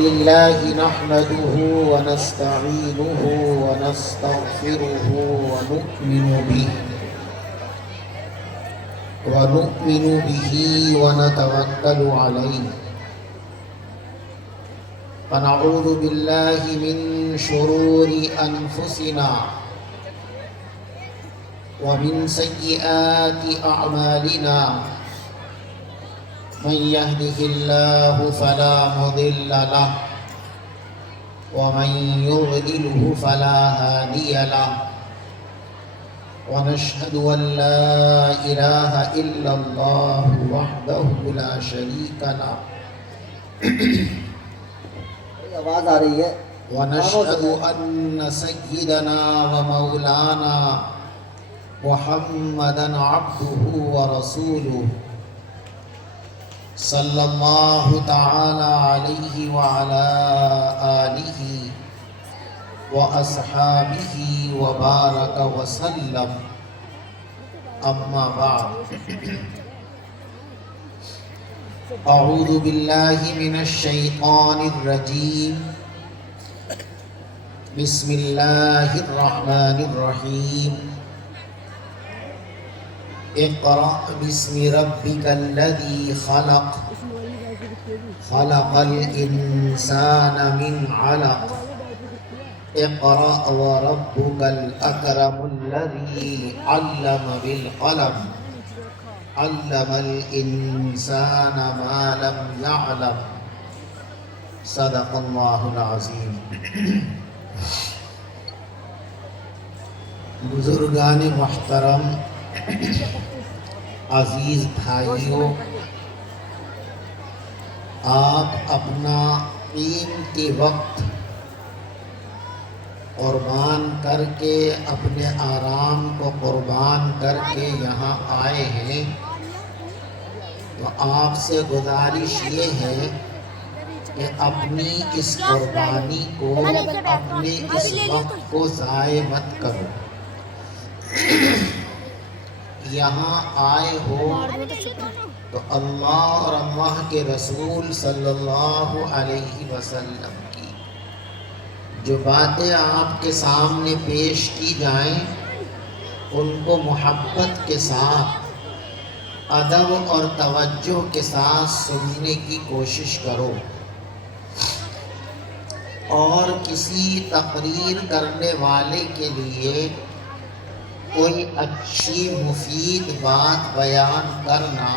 لله نحمده ونستعينه ونستغفره ونؤمن به ونتوكل عليه ونعوذ بالله من شرور أنفسنا ومن سيئات أعمالنا من يهده الله فلا مضل له ومن يضلله فلا هادي له ونشهد أن لا إله إلا الله وحده لا شريك له آواز آ رہی ہے ونشهد أن سيدنا ومولانا محمدا عبده ورسوله صلى الله تعالى عليه وعلى آله وأصحابه وبارك وسلم أما بعد أعوذ بالله من الشيطان الرجيم بسم الله الرحمن الرحيم اقرأ باسم ربك الذي خلق خلق الإنسان من علق اقرأ وربك الأكرم الذي علم بالقلم علم الإنسان ما لم يعلم صدق الله العظيم بزرگان محترم، عزیز بھائیوں، آپ اپنا قیمتی وقت قربان کر کے، اپنے آرام کو قربان کر کے یہاں آئے ہیں، تو آپ سے گزارش یہ ہے کہ اپنی اس قربانی کو، اپنے اس وقت کو ضائع مت کرو۔ یہاں آئے ہو تو اللہ اور اللہ کے رسول صلی اللہ علیہ وسلم کی جو باتیں آپ کے سامنے پیش کی جائیں ان کو محبت کے ساتھ، ادب اور توجہ کے ساتھ سننے کی کوشش کرو، اور کسی تقریر کرنے والے کے لیے کوئی اچھی مفید بات بیان کرنا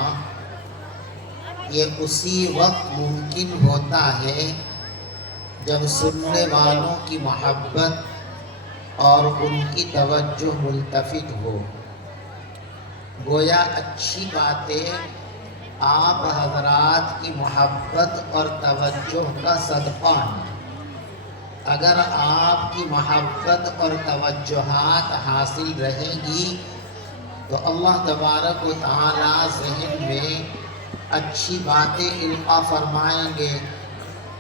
یہ اسی وقت ممکن ہوتا ہے جب سننے والوں کی محبت اور ان کی توجہ ملتفت ہو۔ گویا اچھی باتیں آپ حضرات کی محبت اور توجہ کا صدقہ ہیں۔ اگر آپ کی محبت اور توجہات حاصل رہیں گی تو اللہ تبارک و تعالیٰ ذہن میں اچھی باتیں القاء فرمائیں گے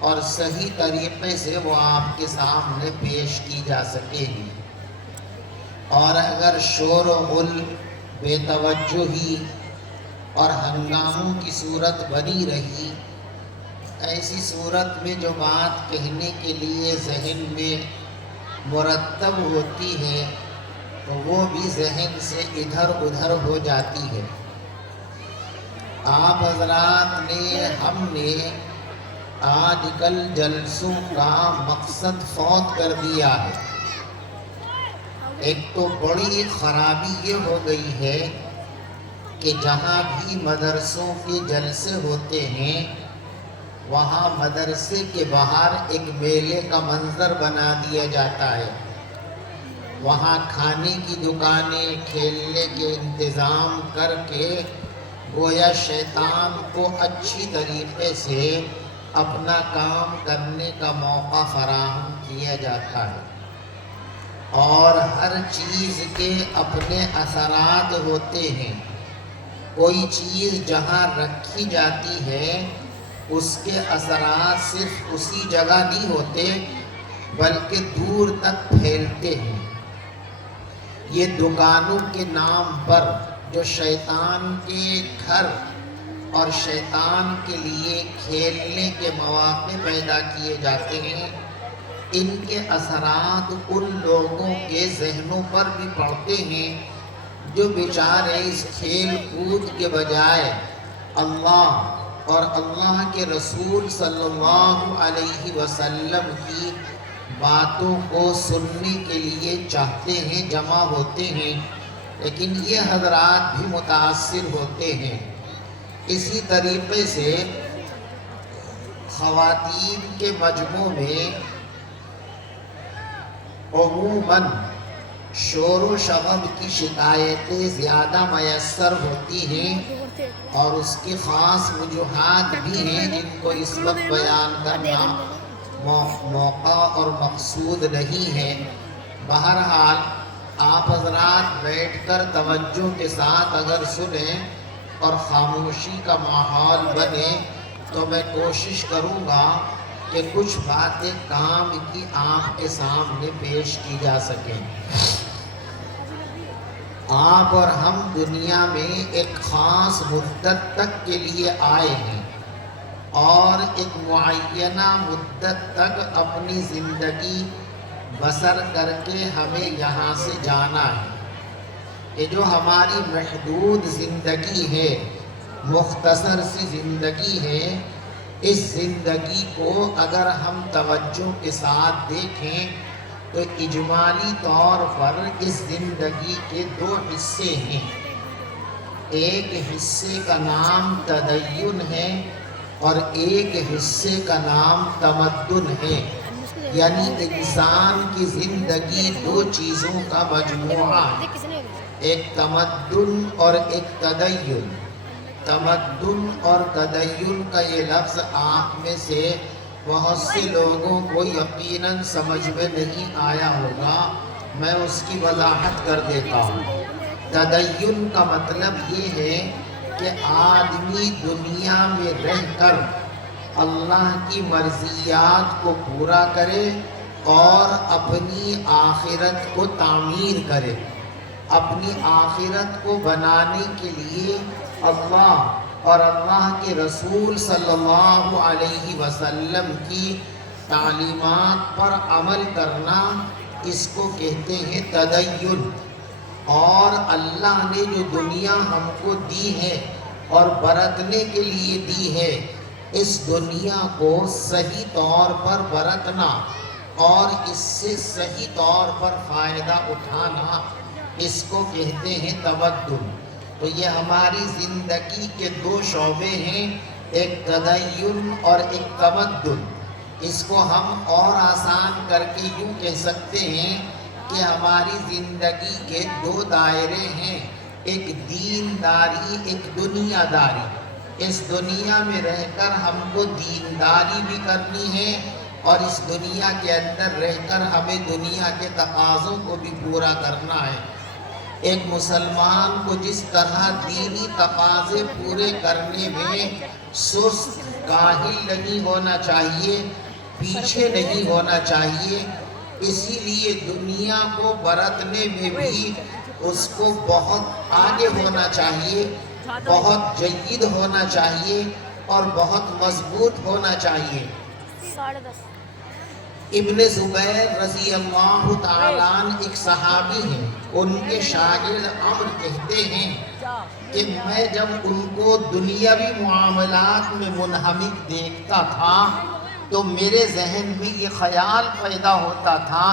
اور صحیح طریقے سے وہ آپ کے سامنے پیش کی جا سکے گی۔ اور اگر شور و غل، بے توجہی اور ہنگاموں کی صورت بنی رہی، ایسی صورت میں جو بات کہنے کے لیے ذہن میں مرتب ہوتی ہے تو وہ بھی ذہن سے ادھر ادھر ہو جاتی ہے۔ آپ حضرات نے، ہم نے آج کل جلسوں کا مقصد فوت کر دیا ہے۔ ایک تو بڑی خرابی یہ ہو گئی ہے کہ جہاں بھی مدرسوں کے جلسے ہوتے ہیں وہاں مدرسے کے باہر ایک میلے کا منظر بنا دیا جاتا ہے۔ وہاں کھانے کی دکانیں، کھیلنے کے انتظام کر کے گویا شیطان کو اچھی طریقے سے اپنا کام کرنے کا موقع فراہم کیا جاتا ہے، اور ہر چیز کے اپنے اثرات ہوتے ہیں۔ کوئی چیز جہاں رکھی جاتی ہے اس کے اثرات صرف اسی جگہ نہیں ہوتے بلکہ دور تک پھیلتے ہیں۔ یہ دکانوں کے نام پر جو شیطان کے گھر اور شیطان کے لیے کھیلنے کے مواقع پیدا کیے جاتے ہیں، ان کے اثرات ان لوگوں کے ذہنوں پر بھی پڑتے ہیں جو بیچارے اس کھیل کود کے بجائے اللہ اور اللہ کے رسول صلی اللہ علیہ وسلم کی باتوں کو سننے کے لیے چاہتے ہیں، جمع ہوتے ہیں، لیکن یہ حضرات بھی متاثر ہوتے ہیں۔ اسی طریقے سے خواتین کے مجموع میں عموماً شور و شغب کی شکایتیں زیادہ میسر ہوتی ہیں، اور اس کی خاص وجوہات بھی ہیں جن کو اس وقت بیان کرنا موقع اور مقصود نہیں ہے۔ بہرحال آپ حضرات بیٹھ کر توجہ کے ساتھ اگر سنیں اور خاموشی کا ماحول بنے تو میں کوشش کروں گا کہ کچھ باتیں کام کی آنکھ کے سامنے پیش کی جا سکیں۔ آپ اور ہم دنیا میں ایک خاص مدت تک کے لیے آئے ہیں، اور ایک معینہ مدت تک اپنی زندگی بسر کر کے ہمیں یہاں سے جانا ہے۔ یہ جو ہماری محدود زندگی ہے، مختصر سی زندگی ہے، اس زندگی کو اگر ہم توجہ کے ساتھ دیکھیں تو اجمالی طور پر اس زندگی کے دو حصے ہیں۔ ایک حصے کا نام تدین ہے اور ایک حصے کا نام تمدن ہے، یعنی انسان کی زندگی دو چیزوں کا مجموعہ ہے، ایک تمدن اور ایک تدین۔ تمدن اور تدین کا یہ لفظ آپ میں سے بہت سے لوگوں کو یقیناً سمجھ میں نہیں آیا ہوگا، میں اس کی وضاحت کر دیتا ہوں۔ تدین کا مطلب یہ ہے کہ آدمی دنیا میں رہ کر اللہ کی مرضیات کو پورا کرے اور اپنی آخرت کو تعمیر کرے۔ اپنی آخرت کو بنانے کے لیے اللہ اور اللہ کے رسول صلی اللہ علیہ وسلم کی تعلیمات پر عمل کرنا، اس کو کہتے ہیں تدین۔ اور اللہ نے جو دنیا ہم کو دی ہے اور برتنے کے لیے دی ہے، اس دنیا کو صحیح طور پر برتنا اور اس سے صحیح طور پر فائدہ اٹھانا، اس کو کہتے ہیں تمدن۔ تو یہ ہماری زندگی کے دو شعبے ہیں، ایک تدین اور ایک تمدن۔ اس کو ہم اور آسان کر کے یوں کہہ سکتے ہیں کہ ہماری زندگی کے دو دائرے ہیں، ایک دینداری، ایک دنیا داری۔ اس دنیا میں رہ کر ہم کو دینداری بھی کرنی ہے، اور اس دنیا کے اندر رہ کر ہمیں دنیا کے تقاضوں کو بھی پورا کرنا ہے۔ ایک مسلمان کو جس طرح دینی تقاضے پورے کرنے میں سست، کاہل نہیں ہونا چاہیے، پیچھے نہیں ہونا چاہیے، اسی لیے دنیا کو برتنے میں بھی اس کو بہت آگے ہونا چاہیے، بہت جید ہونا چاہیے اور بہت مضبوط ہونا چاہیے۔ ابن زبیر رضی اللہ تعالیٰ عنہ ایک صحابی ہیں، ان کے شاگرد عمرو کہتے ہیں کہ میں جب ان کو دنیاوی معاملات میں منہمک دیکھتا تھا تو میرے ذہن میں یہ خیال پیدا ہوتا تھا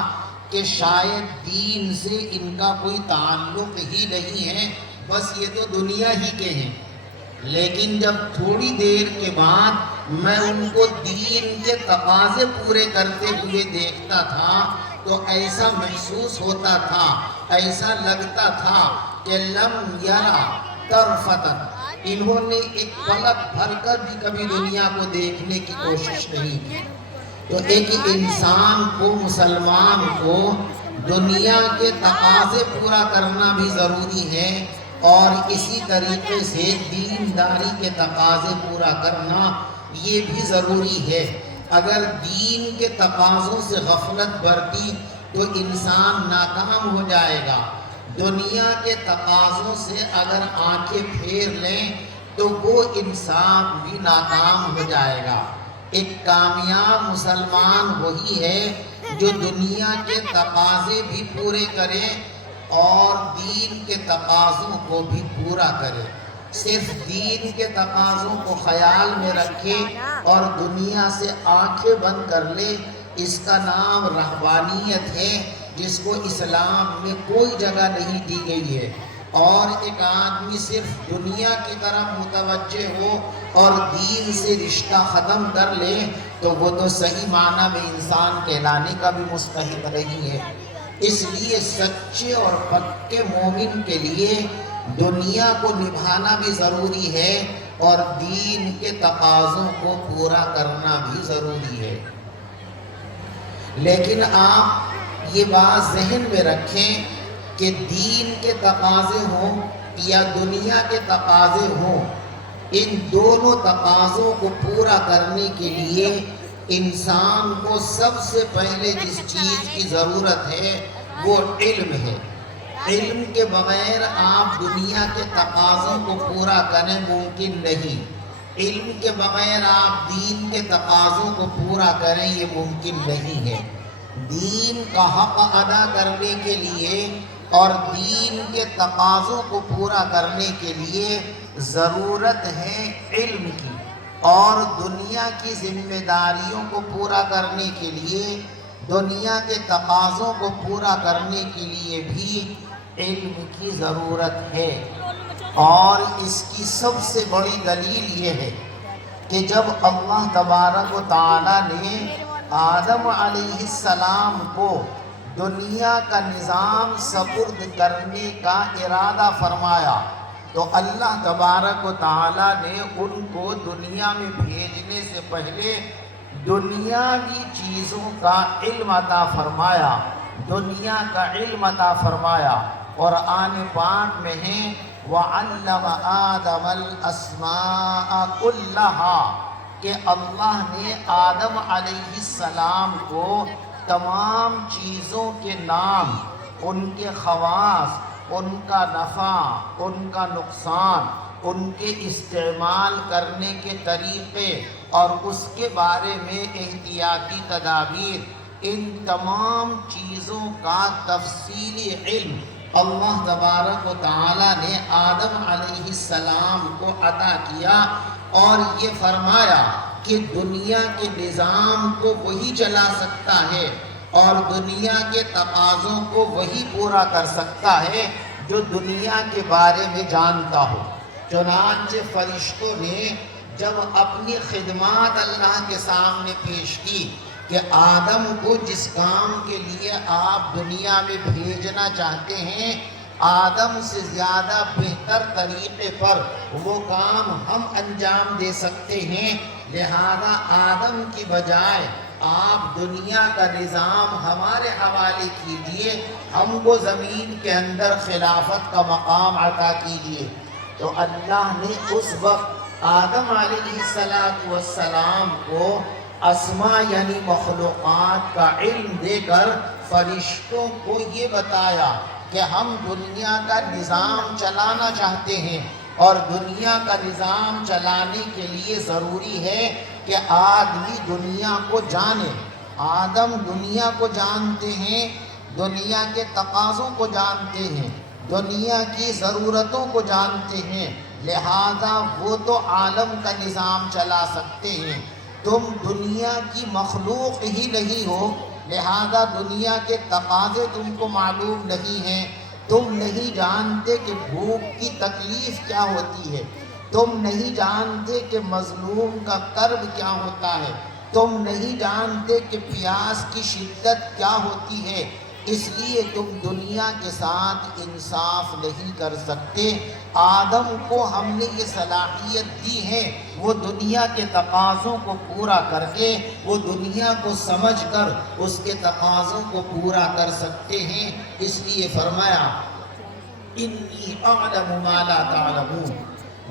کہ شاید دین سے ان کا کوئی تعلق ہی نہیں ہے، بس یہ تو دنیا ہی کے ہیں۔ لیکن جب تھوڑی دیر کے بعد میں ان کو دین کے تقاضے پورے کرتے ہوئے دیکھتا تھا تو ایسا محسوس ہوتا تھا، ایسا لگتا تھا کہ لم یرا طرفۃ، انہوں نے ایک پلک بھر کر بھی کبھی دنیا کو دیکھنے کی کوشش نہیں کی۔ تو ایک انسان کو، مسلمان کو دنیا کے تقاضے پورا کرنا بھی ضروری ہے، اور اسی طریقے سے دینداری کے تقاضے پورا کرنا یہ بھی ضروری ہے۔ اگر دین کے تقاضوں سے غفلت برتی تو انسان ناکام ہو جائے گا۔ دنیا کے تقاضوں سے اگر آنکھیں پھیر لیں تو وہ انصاف بھی ناکام ہو جائے گا۔ ایک کامیاب مسلمان وہی ہے جو دنیا کے تقاضے بھی پورے کرے اور دین کے تقاضوں کو بھی پورا کرے۔ صرف دین کے تقاضوں کو خیال میں رکھے اور دنیا سے آنکھیں بند کر لے، اس کا نام رہبانیت ہے، جس کو اسلام میں کوئی جگہ نہیں دی گئی ہے۔ اور ایک آدمی صرف دنیا کی طرف متوجہ ہو اور دین سے رشتہ ختم کر لے تو وہ تو صحیح معنی میں انسان کہلانے کا بھی مستحق نہیں ہے۔ اس لیے سچے اور پکے مومن کے لیے دنیا کو نبھانا بھی ضروری ہے اور دین کے تقاضوں کو پورا کرنا بھی ضروری ہے۔ لیکن آپ یہ بات ذہن میں رکھیں کہ دین کے تقاضے ہوں یا دنیا کے تقاضے ہوں، ان دونوں تقاضوں کو پورا کرنے کے لیے انسان کو سب سے پہلے جس چیز کی ضرورت ہے وہ علم ہے۔ علم کے بغیر آپ دنیا کے تقاضوں کو پورا کریں ممکن نہیں۔ علم کے بغیر آپ دین کے تقاضوں کو پورا کریں یہ ممکن نہیں ہے۔ دین کا حق ادا کرنے کے لیے اور دین کے تقاضوں کو پورا کرنے کے لیے ضرورت ہے علم کی، اور دنیا کی ذمہ داریوں کو پورا کرنے کے لیے، دنیا کے تقاضوں کو پورا کرنے کے لیے بھی علم کی ضرورت ہے۔ اور اس کی سب سے بڑی دلیل یہ ہے کہ جب اللہ تبارک و تعالیٰ نے آدم علیہ السلام کو دنیا کا نظام سپرد کرنے کا ارادہ فرمایا تو اللہ تبارک و تعالیٰ نے ان کو دنیا میں بھیجنے سے پہلے دنیاوی چیزوں کا علم عطا فرمایا، دنیا کا علم عطا فرمایا۔ قرآن پاک میں ہے وَعَلَّمَ آدَمَ الْأَسْمَاءَ كُلَّهَا کہ اللہ نے آدم علیہ السلام کو تمام چیزوں کے نام، ان کے خواص، ان کا نفع، ان کا نقصان، ان کے استعمال کرنے کے طریقے اور اس کے بارے میں احتیاطی تدابیر، ان تمام چیزوں کا تفصیلی علم اللہ تبارک و تعالیٰ نے آدم علیہ السلام کو عطا کیا اور یہ فرمایا کہ دنیا کے نظام کو وہی چلا سکتا ہے اور دنیا کے تقاضوں کو وہی پورا کر سکتا ہے جو دنیا کے بارے میں جانتا ہو۔ چنانچہ فرشتوں نے جب اپنی خدمات اللہ کے سامنے پیش کی کہ آدم کو جس کام کے لیے آپ دنیا میں بھیجنا چاہتے ہیں، آدم سے زیادہ بہتر طریقے پر وہ کام ہم انجام دے سکتے ہیں، لہذا آدم کی بجائے آپ دنیا کا نظام ہمارے حوالے کیجئے، ہم کو زمین کے اندر خلافت کا مقام عطا کیجئے۔ تو اللہ نے اس وقت آدم علیہ السلام کو اسماء یعنی مخلوقات کا علم دے کر فرشتوں کو یہ بتایا کہ ہم دنیا کا نظام چلانا چاہتے ہیں اور دنیا کا نظام چلانے کے لیے ضروری ہے کہ آدمی دنیا کو جانے۔ آدم دنیا کو جانتے ہیں، دنیا کے تقاضوں کو جانتے ہیں، دنیا کی ضرورتوں کو جانتے ہیں، لہذا وہ تو عالم کا نظام چلا سکتے ہیں۔ تم دنیا کی مخلوق ہی نہیں ہو، لہذا دنیا کے تقاضے تم کو معلوم نہیں ہیں، تم نہیں جانتے کہ بھوک کی تکلیف کیا ہوتی ہے، تم نہیں جانتے کہ مظلوم کا کرب کیا ہوتا ہے، تم نہیں جانتے کہ پیاس کی شدت کیا ہوتی ہے، اس لیے تم دنیا کے ساتھ انصاف نہیں کر سکتے۔ آدم کو ہم نے یہ صلاحیت دی ہے، وہ دنیا کے تقاضوں کو پورا کر کے، وہ دنیا کو سمجھ کر اس کے تقاضوں کو پورا کر سکتے ہیں۔ اس لیے فرمایا انی اعلم ما لا تعلمون،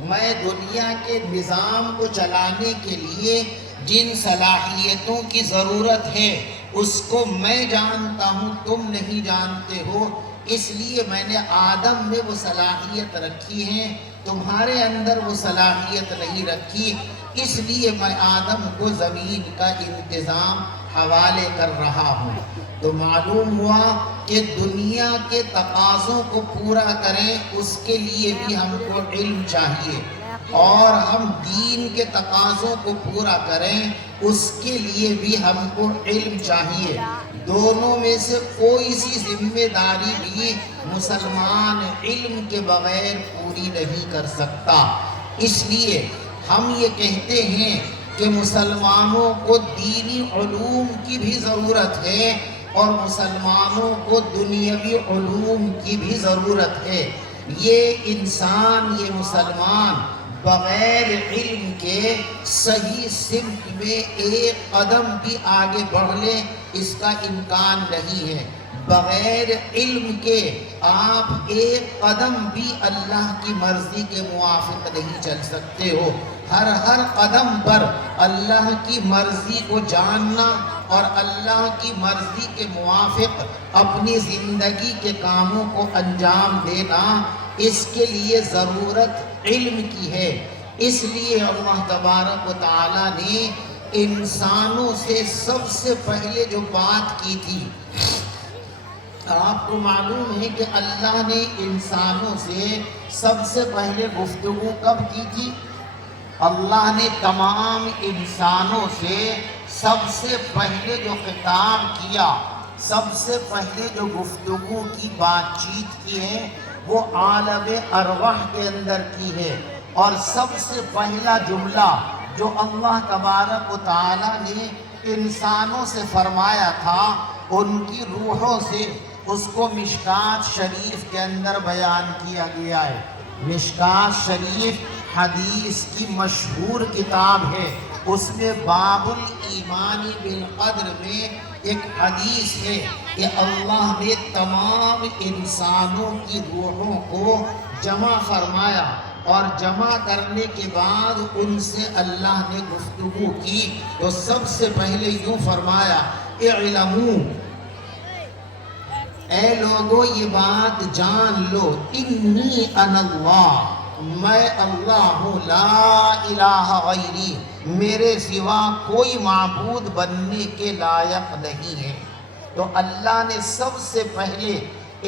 میں دنیا کے نظام کو چلانے کے لیے جن صلاحیتوں کی ضرورت ہے اس کو میں جانتا ہوں، تم نہیں جانتے ہو، اس لیے میں نے آدم میں وہ صلاحیت رکھی ہے تمہارے اندر وہ صلاحیت نہیں رکھی، اس لیے میں آدم کو زمین کا انتظام حوالے کر رہا ہوں۔ تو معلوم ہوا کہ دنیا کے تقاضوں کو پورا کریں اس کے لیے بھی ہم کو علم چاہیے، اور ہم دین کے تقاضوں کو پورا کریں اس کے لیے بھی ہم کو علم چاہیے۔ دونوں میں سے کوئی سی ذمہ داری بھی مسلمان علم کے بغیر پوری نہیں کر سکتا۔ اس لیے ہم یہ کہتے ہیں کہ مسلمانوں کو دینی علوم کی بھی ضرورت ہے اور مسلمانوں کو دنیاوی علوم کی بھی ضرورت ہے۔ یہ انسان، یہ مسلمان بغیر علم کے صحیح سمت میں ایک قدم بھی آگے بڑھ لے اس کا امکان نہیں ہے۔ بغیر علم کے آپ ایک قدم بھی اللہ کی مرضی کے موافق نہیں چل سکتے ہو۔ ہر قدم پر اللہ کی مرضی کو جاننا اور اللہ کی مرضی کے موافق اپنی زندگی کے کاموں کو انجام دینا، اس کے لیے ضرورت علم کی ہے۔ اس لیے اللہ تبارک و تعالیٰ نے انسانوں سے سب سے پہلے جو بات کی تھی، آپ کو معلوم ہے کہ اللہ نے انسانوں سے سب سے پہلے گفتگو کب کی تھی؟ اللہ نے تمام انسانوں سے سب سے پہلے جو خطاب کیا، سب سے پہلے جو گفتگو کی بات چیت کی ہے وہ عالم ارواح کے اندر کی ہے، اور سب سے پہلا جملہ جو اللہ تبارک و تعالیٰ نے انسانوں سے فرمایا تھا ان کی روحوں سے، اس کو مشکات شریف کے اندر بیان کیا گیا ہے۔ مشکات شریف حدیث کی مشہور کتاب ہے، اس میں باب الایمان بالقدر میں ایک حدیث ہے کہ اللہ نے تمام انسانوں کی روحوں کو جمع فرمایا، اور جمع کرنے کے بعد ان سے اللہ نے گفتگو کی تو سب سے پہلے یوں فرمایا، اعلموا، اے لوگو یہ بات جان لو، انی انا اللہ، میں اللہ ہوں، لا الہ غیری، میرے سوا کوئی معبود بننے کے لائق نہیں ہے۔ تو اللہ نے سب سے پہلے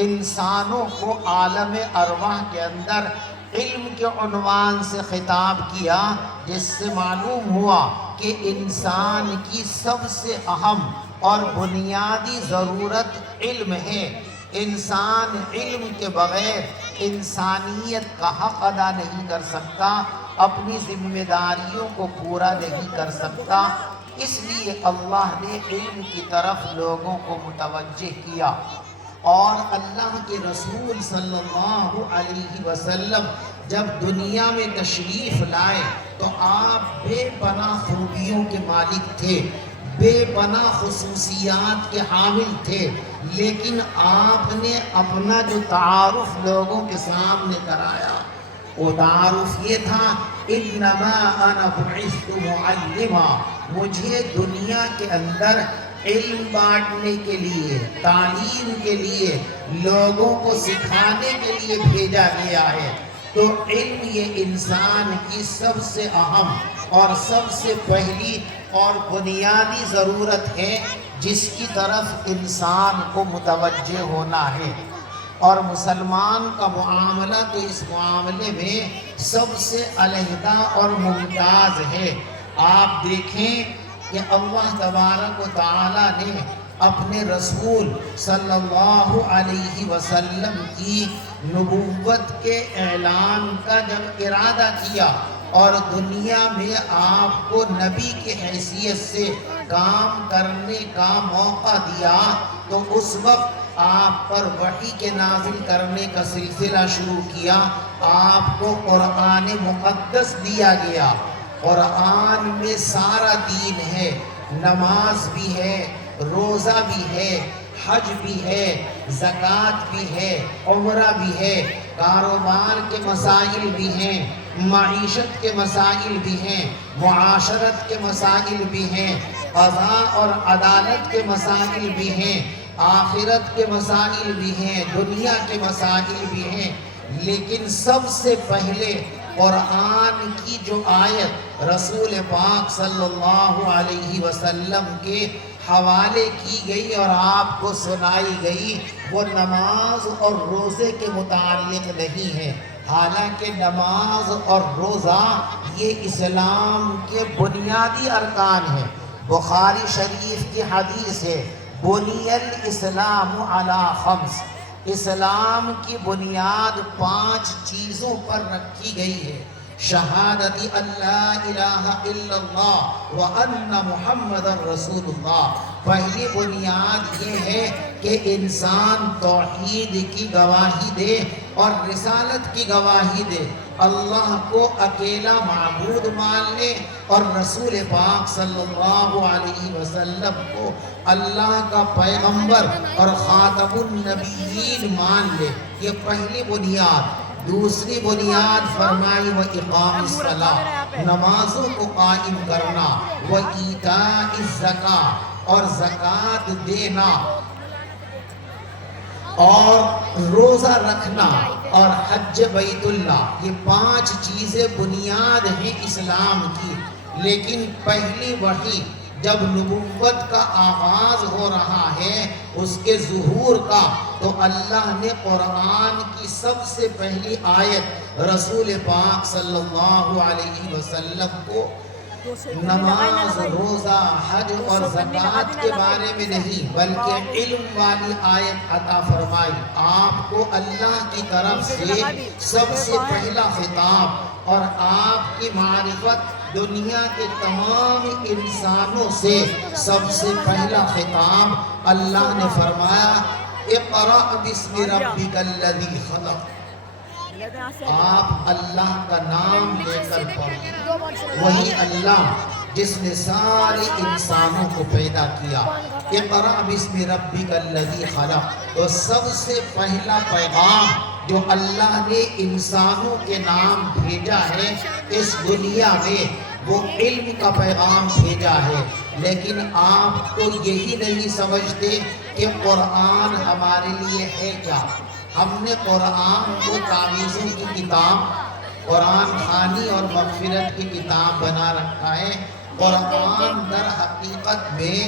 انسانوں کو عالم ارواح کے اندر علم کے عنوان سے خطاب کیا، جس سے معلوم ہوا کہ انسان کی سب سے اہم اور بنیادی ضرورت علم ہے۔ انسان علم کے بغیر انسانیت کا حق ادا نہیں کر سکتا، اپنی ذمہ داریوں کو پورا نہیں کر سکتا۔ اس لیے اللہ نے علم کی طرف لوگوں کو متوجہ کیا، اور اللہ کے رسول صلی اللہ علیہ وسلم جب دنیا میں تشریف لائے تو آپ بے پناہ خوبیوں کے مالک تھے، بے پناہ خصوصیات کے حامل تھے، لیکن آپ نے اپنا جو تعارف لوگوں کے سامنے کرایا وہ تعارف یہ تھا، انما انا بعثت معلما، مجھے دنیا کے اندر علم بانٹنے کے لیے، تعلیم کے لیے، لوگوں کو سکھانے کے لیے بھیجا گیا ہے۔ تو علم یہ انسان کی سب سے اہم اور سب سے پہلی اور بنیادی ضرورت ہے جس کی طرف انسان کو متوجہ ہونا ہے۔ اور مسلمان کا معاملہ تو اس معاملے میں سب سے علیحدہ اور ممتاز ہے۔ آپ دیکھیں کہ اللہ تبارک و تعالیٰ نے اپنے رسول صلی اللہ علیہ وسلم کی نبوت کے اعلان کا جب ارادہ کیا اور دنیا میں آپ کو نبی کی حیثیت سے کام کرنے کا موقع دیا، تو اس وقت آپ پر وحی کے نازل کرنے کا سلسلہ شروع کیا۔ آپ کو قرآن مقدس دیا گیا۔ قرآن میں سارا دین ہے، نماز بھی ہے، روزہ بھی ہے، حج بھی ہے، زکوٰۃ بھی ہے، عمرہ بھی ہے، کاروبار کے مسائل بھی ہیں، معیشت کے مسائل بھی ہیں، معاشرت کے مسائل بھی ہیں، قضاء اور عدالت کے مسائل بھی ہیں، آخرت کے مسائل بھی ہیں، دنیا کے مسائل بھی ہیں۔ لیکن سب سے پہلے قرآن کی جو آیت رسول پاک صلی اللہ علیہ وسلم کے حوالے کی گئی اور آپ کو سنائی گئی وہ نماز اور روزے کے متعلق نہیں ہے. حالانکہ نماز اور روزہ یہ اسلام کے بنیادی ارکان ہیں. بخاری شریف کی حدیث ہے بنی الاسلام علی خمس، اسلام کی بنیاد 5 چیزوں پر رکھی گئی ہے. شہادت اللہ الہ الا اللہ وان محمد رسول اللہ. پہلی بنیاد یہ ہے کہ انسان توحید کی گواہی دے اور رسالت کی گواہی دے، اللہ کو اکیلا معبود مان لے اور رسول پاک صلی اللہ علیہ وسلم کو اللہ کا پیغمبر اور خاتم النبیین مان لے. یہ پہلی بنیاد. دوسری بنیاد فرمائی و اقام الصلاۃ، نمازوں کو قائم کرنا، و ایتاء الزکاۃ، اور زکوٰۃ دینا، اور روزہ رکھنا، اور حج بیت اللہ. یہ 5 چیزیں بنیاد ہیں اسلام کی. لیکن پہلی وحی جب نبوت کا آغاز ہو رہا ہے اس کے ظہور کا، تو اللہ نے قرآن کی سب سے پہلی آیت رسول پاک صلی اللہ علیہ وسلم کو نماز، روزہ، حج اور زکوٰۃ کے بارے میں نہیں بلکہ علم والی آیت عطا فرمائی. آپ کو اللہ کی طرف سے سب سے پہلا خطاب اور آپ کی معرفت دنیا کے تمام انسانوں سے سب سے پہلا خطاب اللہ نے فرمایا اقرأ بسم ربک الذی خلق. آپ اللہ کا نام لے کر پڑھیں. وہی اللہ جس نے سارے انسانوں کو پیدا کیا. اقرأ بسم ربک الذی خلق. تو سب سے پہلا پیغام جو اللہ نے انسانوں کے نام بھیجا ہے اس دنیا میں وہ علم کا پیغام بھیجا ہے. لیکن آپ تو یہی نہیں سمجھتے کہ قرآن ہمارے لیے ہے کیا. ہم نے قرآن کو تعویذوں کی کتاب، قرآن خوانی اور مغفرت کی کتاب بنا رکھا ہے. قرآن در حقیقت میں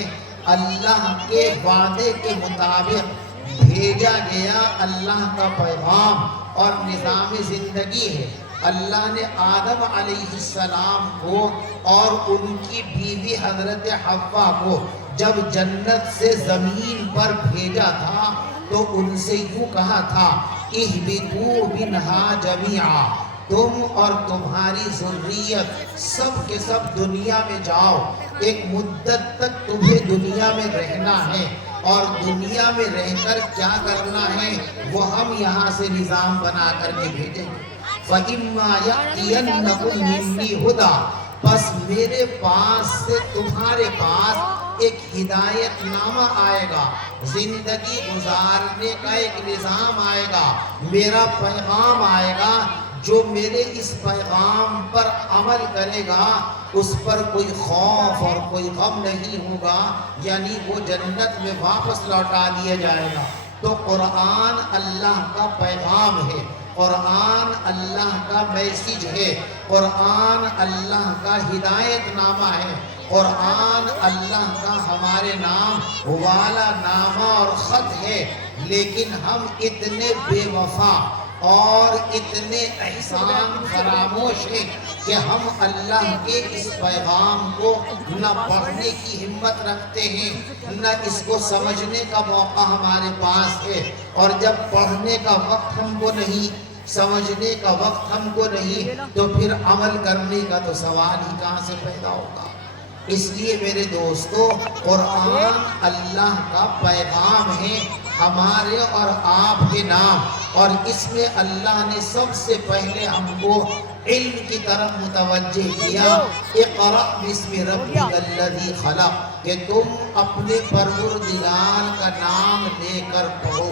اللہ کے وعدے کے مطابق بھیجا گیا اللہ کا پیغام اور نظام زندگی ہے. اللہ نے آدم علیہ السلام کو اور ان کی بیوی حضرت حوا کو جب جنت سے زمین پر بھیجا تھا تو ان سے یوں کہا تھا اہبطوا منہا جمیعا، تم اور تمہاری ذریت سب کے سب دنیا میں جاؤ. ایک مدت تک تمہیں دنیا میں رہنا ہے اور دنیا میں رہ کر کیا کرنا ہے وہ ہم یہاں سے نظام بنا کر کے بھیجیں گے. فَإِمَّا يَأْتِيَنَّكُم مِّنِّي هُدًى، پس میرے پاس سے تمہارے پاس ایک ہدایت نامہ آئے گا، زندگی گزارنے کا ایک نظام آئے گا، میرا پیغام آئے گا. جو میرے اس پیغام پر عمل کرے گا اس پر کوئی خوف اور کوئی غم نہیں ہوگا، یعنی وہ جنت میں واپس لوٹا دیا جائے گا. تو قرآن اللہ کا پیغام ہے، قرآن اللہ کا میسیج ہے، قرآن اللہ کا ہدایت نامہ ہے، قرآن اللہ کا ہمارے نام والا نامہ اور خط ہے. لیکن ہم اتنے بے وفا اور اتنے احسان فراموش ہیں کہ ہم اللہ کے اس پیغام کو نہ پڑھنے کی ہمت رکھتے ہیں نہ اس کو سمجھنے کا موقع ہمارے پاس ہے. اور جب پڑھنے کا وقت ہم کو نہیں، سمجھنے کا وقت ہم کو نہیں، تو پھر عمل کرنے کا تو سوال ہی کہاں سے پیدا ہوگا. اس لیے میرے دوستو قرآن اللہ کا پیغام ہے ہمارے اور آپ کے نام، اور اس میں اللہ نے سب سے پہلے ہم کو علم کی طرف متوجہ کیا. اقرأ بسم ربک الذی خلق، کہ تم اپنے پروردگار کا نام لے کر پڑھو.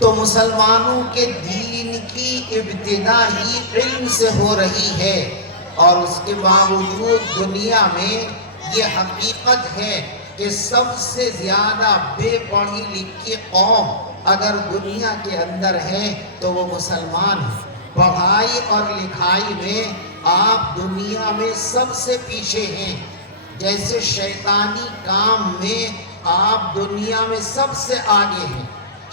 تو مسلمانوں کے دین کی ابتدا ہی علم سے ہو رہی ہے، اور اس کے باوجود دنیا میں یہ حقیقت ہے کہ سب سے زیادہ بے پڑھی لکھی قوم اگر دنیا کے اندر ہے تو وہ مسلمان ہے۔ پڑھائی اور لکھائی میں آپ دنیا میں سب سے پیچھے ہیں، جیسے شیطانی کام میں آپ دنیا میں سب سے آگے ہیں۔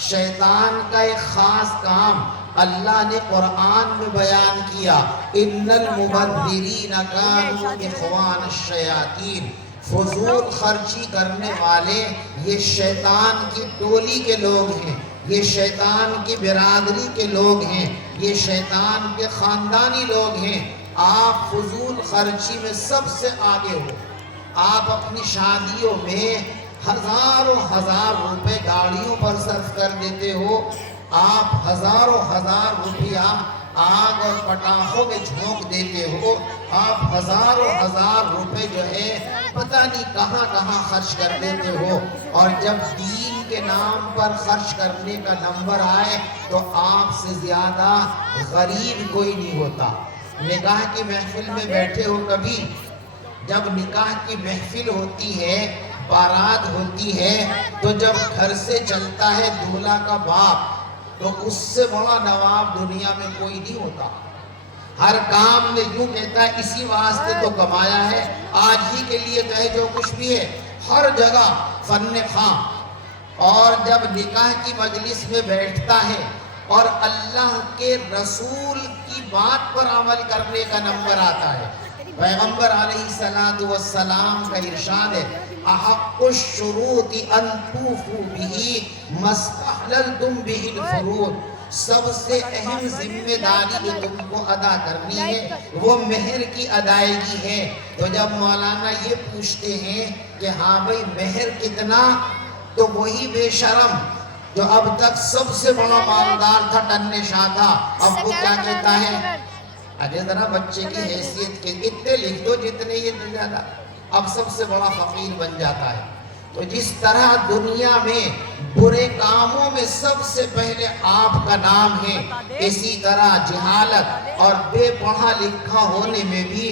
شیطان کا ایک خاص کام اللہ نے قرآن میں بیان کیا، ان المبذرین کانوا اخوان الشیاطین، فضول خرچی کرنے والے یہ شیطان کی ٹولی کے لوگ ہیں، یہ شیطان کی برادری کے لوگ ہیں، یہ شیطان کے خاندانی لوگ ہیں۔ آپ فضول خرچی میں سب سے آگے ہو۔ آپ اپنی شادیوں میں ہزاروں روپے گاڑیوں پر صرف کر دیتے ہو، آپ ہزاروں روپیہ آگ اور پٹاخوں میں جھونک دیتے ہو، آپ ہزاروں روپے جو ہے پتہ نہیں کہاں کہاں خرچ کر دیتے ہو، اور جب دین کے نام پر خرچ کرنے کا نمبر آئے تو آپ سے زیادہ غریب کوئی نہیں ہوتا۔ نکاح کی محفل میں بیٹھے ہو کبھی؟ جب نکاح کی محفل ہوتی ہے، بارات ہوتی ہے، تو جب گھر سے چلتا ہے دولہا کا باپ، تو اس سے بڑا نواب دنیا میں کوئی نہیں ہوتا۔ ہر کام میں یوں کہتا ہے اسی واسطے تو کمایا ہے، آج ہی کے لیے تو ہے جو کچھ بھی ہے، ہر جگہ فن خواں۔ اور جب نکاح کی مجلس میں بیٹھتا ہے اور اللہ کے رسول کی بات پر عمل کرنے کا نمبر آتا ہے، پیغمبر علیہ السلام کا ارشاد ہے، احق الشروط ان توفوا به ما استحللتم به الفروض، سب سے اہم ذمہ داری جو تم کو ادا کرنی ہے وہ مہر کی ادائیگی ہے۔ تو جب مولانا یہ پوچھتے ہیں کہ ہاں بھئی مہر کتنا، تو وہی بے شرم جو اب تک سب سے بڑا مالدار تھا، ٹن شاہ تھا، اب وہ کیا کہتا ہے، اجے ذرا بچے کی حیثیت کے اتنے لکھ دو جتنے یہ دل جاتا، اب سب سے بڑا فقیر بن جاتا ہے۔ تو جس طرح دنیا میں برے کاموں میں سب سے پہلے آپ کا نام ہے، اسی طرح جہالت اور بے پڑھا لکھا ہونے میں بھی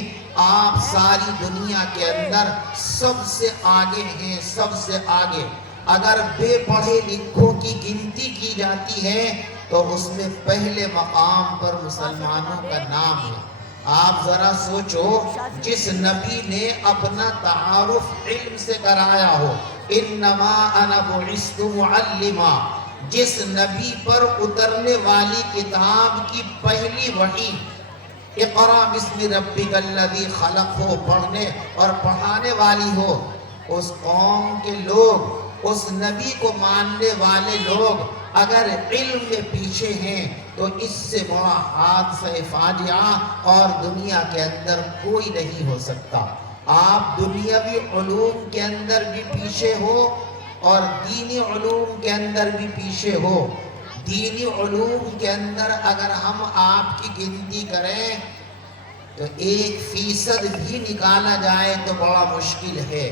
آپ ساری دنیا کے اندر سب سے آگے ہیں، سب سے آگے۔ اگر بے پڑھے لکھوں کی گنتی کی جاتی ہے تو اس میں پہلے مقام پر مسلمانوں کا نام ہے۔ آپ ذرا سوچو، جس نبی نے اپنا تعارف علم سے کرایا ہو، انما انا بعثت معلما، جس نبی پر اترنے والی کتاب کی پہلی وحی اقرا بسم ربک الذی خلق ہو، پڑھنے اور پڑھانے والی ہو، اس قوم کے لوگ، اس نبی کو ماننے والے لوگ اگر علم میں پیچھے ہیں تو اس سے بڑا حادثہ فاجعہ اور دنیا کے اندر کوئی نہیں ہو سکتا۔ آپ دنیاوی علوم کے اندر بھی پیچھے ہو اور دینی علوم کے اندر بھی پیچھے ہو۔ دینی علوم کے اندر اگر ہم آپ کی گنتی کریں تو 1% بھی نکالا جائے تو بڑا مشکل ہے،